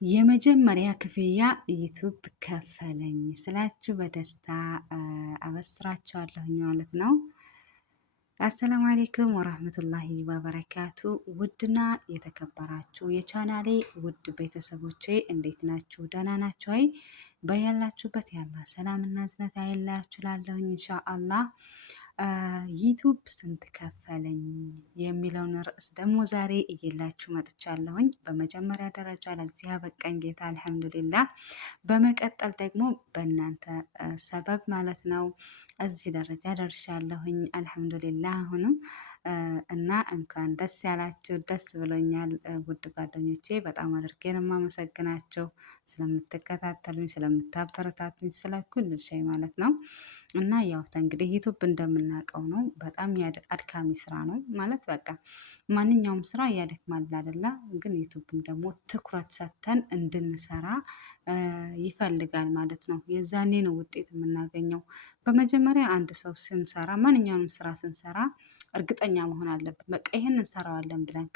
የመጀመሪያ ክፍያ ዩቱብ ከፈለኝ ስላችሁ በደስታ አበስራችኋለሁኝ ማለት ነው። አሰላሙ አሌይኩም ወራህመቱላሂ ወበረካቱ። ውድና የተከበራችሁ የቻናሌ ውድ ቤተሰቦቼ እንዴት ናችሁ? ደህና ናችሁ? አይ በያላችሁበት ያላ ሰላምና እዝነት አይለያችሁ እላለሁኝ ኢንሻአላህ። ዩቱብ ስንት ከፈለኝ የሚለውን ርዕስ ደግሞ ዛሬ እየላችሁ መጥቻለሁኝ። በመጀመሪያ ደረጃ ለዚህ ያበቃኝ ጌታ አልሐምዱሊላህ። በመቀጠል ደግሞ በእናንተ ሰበብ ማለት ነው እዚህ ደረጃ ደርሻለሁኝ አልሐምዱሊላህ። አሁንም እና እንኳን ደስ ያላችሁ፣ ደስ ብሎኛል ውድ ጓደኞቼ። በጣም አድርጌ ነው የማመሰግናቸው ስለምትከታተሉኝ፣ ስለምታበረታቱኝ፣ ስለ ኩል ሸይ ማለት ነው። እና ያው እንግዲህ ዩቱብ እንደምናውቀው ነው በጣም አድካሚ ስራ ነው ማለት በቃ ማንኛውም ስራ ያደክማል አይደለ? ግን ዩቱብም ደግሞ ትኩረት ሰጥተን እንድንሰራ ይፈልጋል ማለት ነው። የዛኔ ነው ውጤት የምናገኘው። በመጀመሪያ አንድ ሰው ስንሰራ፣ ማንኛውንም ስራ ስንሰራ እርግጠኛ መሆን አለብን። በቃ ይሄንን እንሰራዋለን ብለን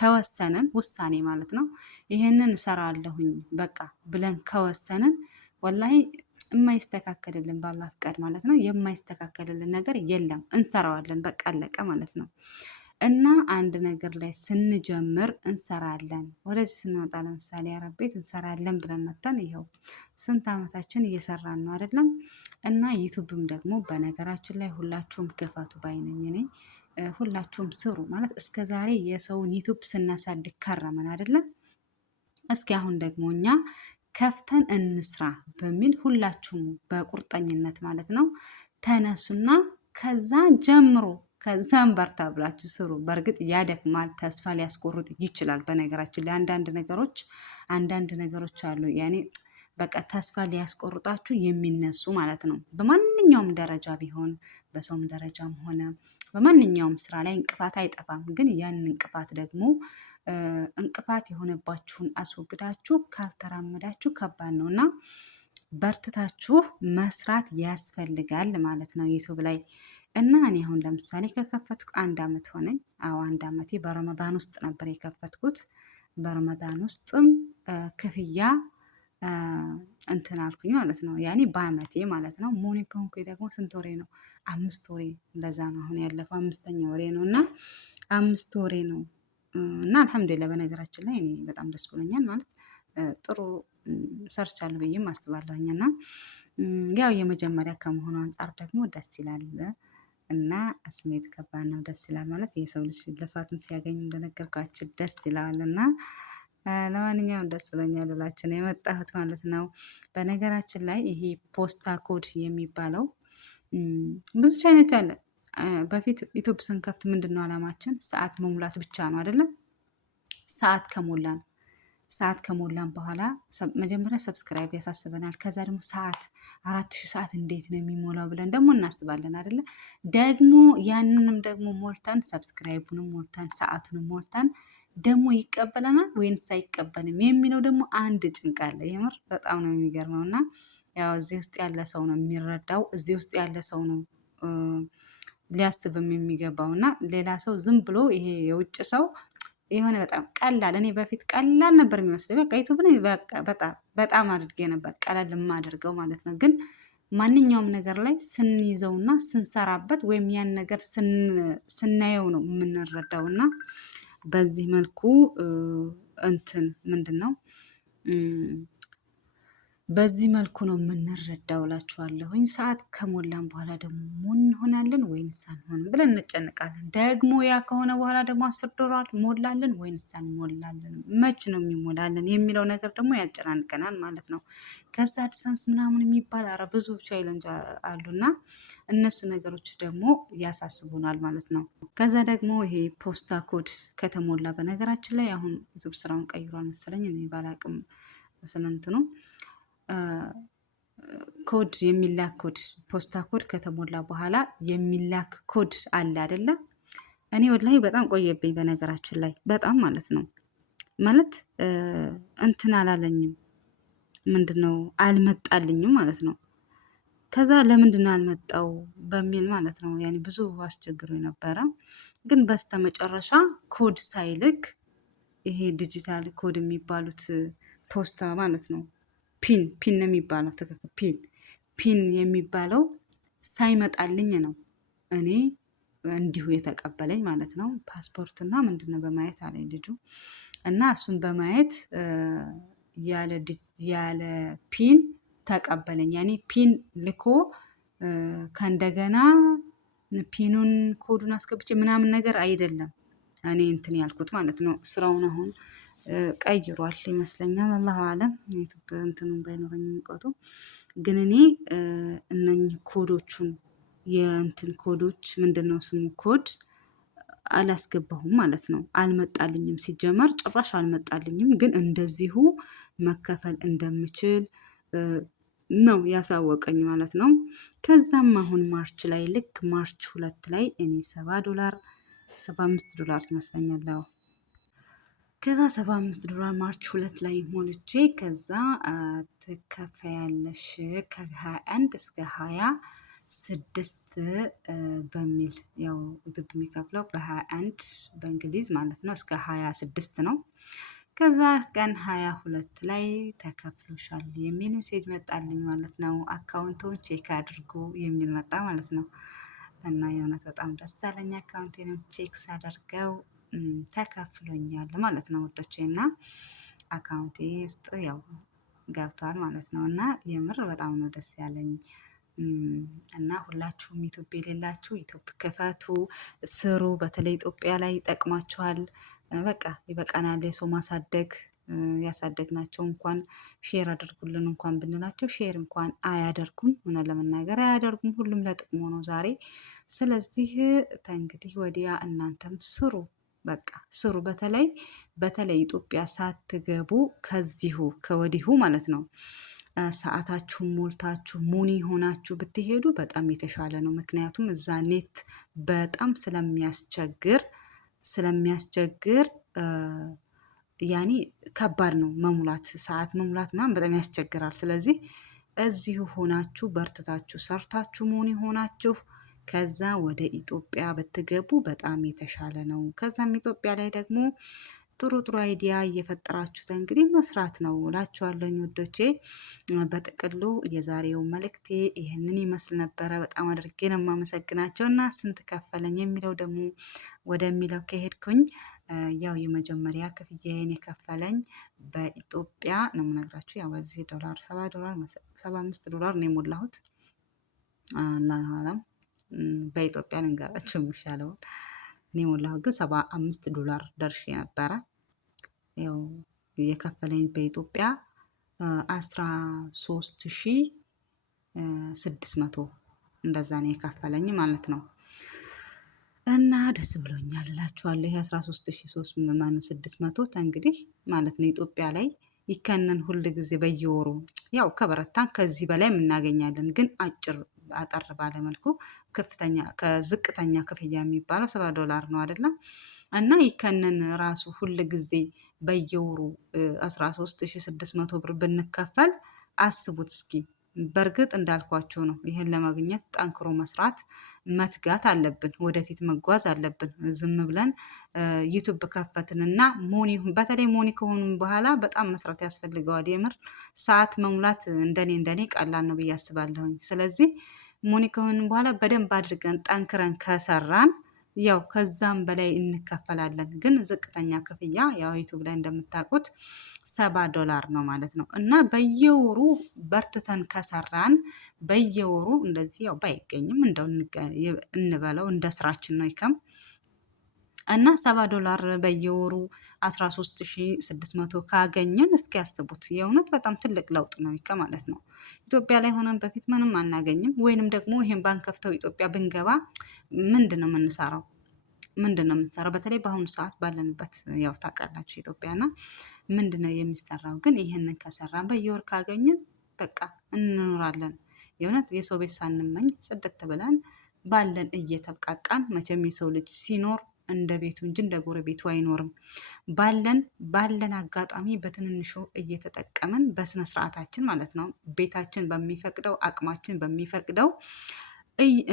ከወሰንን፣ ውሳኔ ማለት ነው። ይሄንን እሰራለሁኝ በቃ ብለን ከወሰንን ወላሂ የማይስተካከልልን በአላህ ፍቃድ ማለት ነው የማይስተካከልልን ነገር የለም። እንሰራዋለን በቃ አለቀ ማለት ነው። እና አንድ ነገር ላይ ስንጀምር እንሰራለን። ወደዚህ ስንመጣ ለምሳሌ አረብ ቤት እንሰራለን ብለን መተን ይኸው ስንት ዓመታችን እየሰራን ነው አይደለም? እና ዩቱብም ደግሞ በነገራችን ላይ ሁላችሁም ክፈቱ ባይነኝ እኔ። ሁላችሁም ስሩ ማለት እስከ ዛሬ የሰውን ዩቱብ ስናሳድግ ከረመን አይደለም? እስኪ አሁን ደግሞ እኛ ከፍተን እንስራ በሚል ሁላችሁም በቁርጠኝነት ማለት ነው ተነሱና ከዛ ጀምሮ ከዛም በርታ ብላችሁ ስሩ። በእርግጥ ያደክማል፣ ተስፋ ሊያስቆርጥ ይችላል። በነገራችን ላይ አንዳንድ ነገሮች አሉ ያኔ በቃ ተስፋ ሊያስቆርጣችሁ የሚነሱ ማለት ነው። በማንኛውም ደረጃ ቢሆን በሰውም ደረጃም ሆነ በማንኛውም ስራ ላይ እንቅፋት አይጠፋም። ግን ያንን እንቅፋት ደግሞ እንቅፋት የሆነባችሁን አስወግዳችሁ ካልተራመዳችሁ ከባድ ነው እና በርትታችሁ መስራት ያስፈልጋል ማለት ነው ዩቱብ ላይ። እና እኔ አሁን ለምሳሌ ከከፈትኩ 1 ዓመት ሆነኝ። አዎ 1 ዓመቴ በረመዳን ውስጥ ነበር የከፈትኩት። በረመዳን ውስጥም ክፍያ እንትን አልኩኝ ማለት ነው። ያኔ በአመቴ ማለት ነው። ሞኒ ከሆንኩኝ ደግሞ ስንት ወሬ ነው? 5 ወሬ እንደዛ ነው። አሁን ያለፈው 5ኛ ወሬ ነው እና 5 ወሬ ነው እና አልሐምዱሊላህ። በነገራችን ላይ እኔ በጣም ደስ ብሎኛል ማለት ጥሩ ሰርቻለሁ ብዬም አስባለሁኝ። እና ያው የመጀመሪያ ከመሆኑ አንጻር ደግሞ ደስ ይላል እና ስሜት ከባድ ነው። ደስ ይላል ማለት የሰው ልጅ ልፋቱን ሲያገኝ እንደነገርኳችሁ ደስ ይላል እና ለማንኛውም ደስ ብሎኛል እላችሁ ነው የመጣሁት ማለት ነው። በነገራችን ላይ ይሄ ፖስታ ኮድ የሚባለው ብዙ አይነት አለ። በፊት ዩቱብ ስንከፍት ምንድን ነው አላማችን? ሰዓት መሙላት ብቻ ነው አይደለም? ሰዓት ከሞላን በኋላ መጀመሪያ ሰብስክራይብ ያሳስበናል። ከዛ ደግሞ ሰዓት 4000 ሰዓት እንዴት ነው የሚሞላው ብለን ደግሞ እናስባለን አይደለ? ደግሞ ያንንም ደግሞ ሞልተን ሰብስክራይቡንም ሞልተን ሰዓቱንም ሞልተን ደግሞ ይቀበለናል ወይንስ አይቀበልም የሚለው ደግሞ አንድ ጭንቅ አለ። የምር በጣም ነው የሚገርመው። እና ያው እዚህ ውስጥ ያለ ሰው ነው የሚረዳው። እዚህ ውስጥ ያለ ሰው ነው ሊያስብም የሚገባው። እና ሌላ ሰው ዝም ብሎ ይሄ የውጭ ሰው የሆነ በጣም ቀላል፣ እኔ በፊት ቀላል ነበር የሚመስለኝ። በቃ ዩቱብ በጣም አድርጌ ነበር ቀላል የማደርገው ማለት ነው። ግን ማንኛውም ነገር ላይ ስንይዘውና ስንሰራበት ወይም ያን ነገር ስናየው ነው የምንረዳው። እና በዚህ መልኩ እንትን ምንድን ነው በዚህ መልኩ ነው የምንረዳው እላችኋለሁኝ። ሰዓት ከሞላን በኋላ ደግሞ ምን እንሆናለን ወይንስ አንሆንም ብለን እንጨነቃለን። ደግሞ ያ ከሆነ በኋላ ደግሞ 10 ዶላር ሞላለን ወይንስ አንሞላለን፣ መች ነው የሚሞላለን የሚለው ነገር ደግሞ ያጨናንቀናል ማለት ነው። ከዛ አድሰንስ ምናምን የሚባል ኧረ ብዙ ቻይለንጅ አሉና እነሱ ነገሮች ደግሞ ያሳስቡናል ማለት ነው። ከዛ ደግሞ ይሄ ፖስታ ኮድ ከተሞላ፣ በነገራችን ላይ አሁን ዩቱብ ስራውን ቀይሯል መሰለኝ እኔ ባላቅም ስለንትኑ ኮድ የሚላክ ኮድ ፖስታ ኮድ ከተሞላ በኋላ የሚላክ ኮድ አለ አይደለ? እኔ ወላሂ በጣም ቆየብኝ በነገራችን ላይ በጣም ማለት ነው። ማለት እንትን አላለኝም፣ ምንድነው አልመጣልኝም ማለት ነው። ከዛ ለምንድነው አልመጣው በሚል ማለት ነው ያኔ ብዙ አስቸግሮ ነበረ። ግን በስተመጨረሻ ኮድ ሳይልክ ይሄ ዲጂታል ኮድ የሚባሉት ፖስታ ማለት ነው። ፒን ነው የሚባለው። ትክክል ፒን የሚባለው ሳይመጣልኝ ነው እኔ እንዲሁ የተቀበለኝ ማለት ነው። ፓስፖርትና ምንድን ነው በማየት አለኝ ልጁ እና እሱን በማየት ያለ ፒን ተቀበለኝ። ያኔ ፒን ልኮ ከእንደገና ፒኑን ኮዱን አስገብቼ ምናምን ነገር አይደለም እኔ እንትን ያልኩት ማለት ነው። ስራውን አሁን ቀይሯል ይመስለኛል። አላሁ አለም ዩቱብ እንትኑን ባይኖረኝ የሚቆጡ ግን እኔ እነኚህ ኮዶቹን የእንትን ኮዶች ምንድን ነው ስሙ ኮድ አላስገባሁም ማለት ነው። አልመጣልኝም፣ ሲጀመር ጭራሽ አልመጣልኝም። ግን እንደዚሁ መከፈል እንደምችል ነው ያሳወቀኝ ማለት ነው። ከዛም አሁን ማርች ላይ ልክ ማርች 2 ላይ እኔ $70 $75 ይመስለኛል። ከዛ $75 ማርች 2 ላይ ሞልቼ ከዛ ትከፈያለሽ ከ21 እስከ 26 በሚል ያው ዩቱብ የሚከፍለው በ21 በእንግሊዝ ማለት ነው እስከ 26 ነው። ከዛ ቀን 22 ላይ ተከፍሎሻል የሚል ሜሴጅ መጣልኝ ማለት ነው። አካውንቱን ቼክ አድርጉ የሚል መጣ ማለት ነው። እና የእውነት በጣም ደስ አለኝ። አካውንቴንም ቼክ ሳደርገው ተከፍሎኛል ማለት ነው ውዶቼ። እና አካውንቴ ውስጥ ያው ገብቷል ማለት ነው። እና የምር በጣም ነው ደስ ያለኝ። እና ሁላችሁም ኢትዮጵያ የሌላችሁ ኢትዮጵያ ክፈቱ፣ ስሩ። በተለይ ኢትዮጵያ ላይ ይጠቅማችኋል። በቃ ይበቃናል። የሰው ማሳደግ ያሳደግናቸው እንኳን ሼር አድርጉልን እንኳን ብንላቸው ሼር እንኳን አያደርጉም። እውነት ለመናገር አያደርጉም። ሁሉም ለጥቅሞ ነው ዛሬ። ስለዚህ ተንግዲህ ወዲያ እናንተም ስሩ፣ በቃ ስሩ። በተለይ ኢትዮጵያ ሳትገቡ ከወዲሁ ማለት ነው ሰዓታችሁን ሞልታችሁ ሙኒ ሆናችሁ ብትሄዱ በጣም የተሻለ ነው። ምክንያቱም እዛ ኔት በጣም ስለሚያስቸግር ያኔ ከባድ ነው መሙላት፣ ሰዓት መሙላት ምናምን በጣም ያስቸግራል። ስለዚህ እዚሁ ሆናችሁ በርትታችሁ ሰርታችሁ ሙኒ ሆናችሁ ከዛ ወደ ኢትዮጵያ ብትገቡ በጣም የተሻለ ነው። ከዛም ኢትዮጵያ ላይ ደግሞ ጥሩ አይዲያ እየፈጠራችሁት እንግዲህ መስራት ነው እላችኋለሁ ውዶቼ። በጥቅሉ የዛሬው መልእክቴ ይህንን ይመስል ነበረ። በጣም አድርጌ ነው የማመሰግናቸው። እና ስንት ከፈለኝ የሚለው ደግሞ ወደሚለው ከሄድኩኝ ያው የመጀመሪያ ክፍያዬን የከፈለኝ በኢትዮጵያ ነው የምነግራችሁ። ያው በዚህ $75 ነው የሞላሁት። አላለም በኢትዮጵያ ልንገራችሁ የሚሻለውን እኔ ሞላሁት ግን $75 ደርሼ ነበረ። ያው የከፈለኝ በኢትዮጵያ 13,600 እንደዛ ነው የከፈለኝ ማለት ነው። እና ደስ ብሎኛል እላችኋለሁ። ይሄ 13,600 እንግዲህ ማለት ነው ኢትዮጵያ ላይ ይከነን ሁል ጊዜ በየወሩ ያው ከበረታን ከዚህ በላይ እናገኛለን። ግን አጠር ባለመልኩ ከዝቅተኛ ክፍያ የሚባለው $70 ነው አይደለም? እና ይከነን ራሱ ሁል ጊዜ በየወሩ 13,600 ብር ብንከፈል አስቡት እስኪ። በእርግጥ እንዳልኳቸው ነው። ይህን ለማግኘት ጠንክሮ መስራት መትጋት አለብን። ወደፊት መጓዝ አለብን። ዝም ብለን ዩቱብ ከፈትንና በተለይ ሞኒ ከሆኑ በኋላ በጣም መስራት ያስፈልገዋል። የምር ሰዓት መሙላት እንደኔ ቀላል ነው ብዬ አስባለሁኝ። ስለዚህ ሞኒ ከሆኑ በኋላ በደንብ አድርገን ጠንክረን ከሰራን ያው ከዛም በላይ እንከፈላለን። ግን ዝቅተኛ ክፍያ ያው ዩቱብ ላይ እንደምታውቁት $70 ነው ማለት ነው። እና በየወሩ በርትተን ከሰራን በየወሩ እንደዚህ ያው ባይገኝም እንደው እንበለው እንደ ስራችን ነው ይከም እና $70 በየወሩ 13,600 ካገኘን እስኪ ያስቡት። የእውነት በጣም ትልቅ ለውጥ ነው ይከ ማለት ነው። ኢትዮጵያ ላይ ሆነን በፊት ምንም አናገኝም። ወይንም ደግሞ ይሄን ባንክ ከፍተው ኢትዮጵያ ብንገባ ምንድን ነው የምንሰራው? በተለይ በአሁኑ ሰዓት ባለንበት ያው ታውቃላችሁ ኢትዮጵያና ምንድን ነው የሚሰራው? ግን ይህንን ከሰራን በየወር ካገኘን በቃ እንኖራለን። የእውነት የሰው ቤት ሳንመኝ ጽድት ብለን ባለን እየተብቃቃን። መቼም የሰው ልጅ ሲኖር እንደ ቤቱ እንጂ እንደ ጎረቤቱ አይኖርም። ባለን አጋጣሚ በትንንሹ እየተጠቀምን በስነ ስርዓታችን ማለት ነው ቤታችን በሚፈቅደው አቅማችን በሚፈቅደው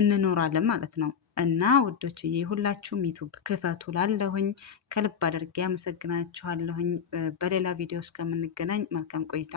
እንኖራለን ማለት ነው። እና ውዶችዬ ሁላችሁም ዩቱብ ክፈቱ ላለሁኝ ከልብ አድርጌ አመሰግናችኋለሁኝ። በሌላ ቪዲዮ እስከምንገናኝ መልካም ቆይታ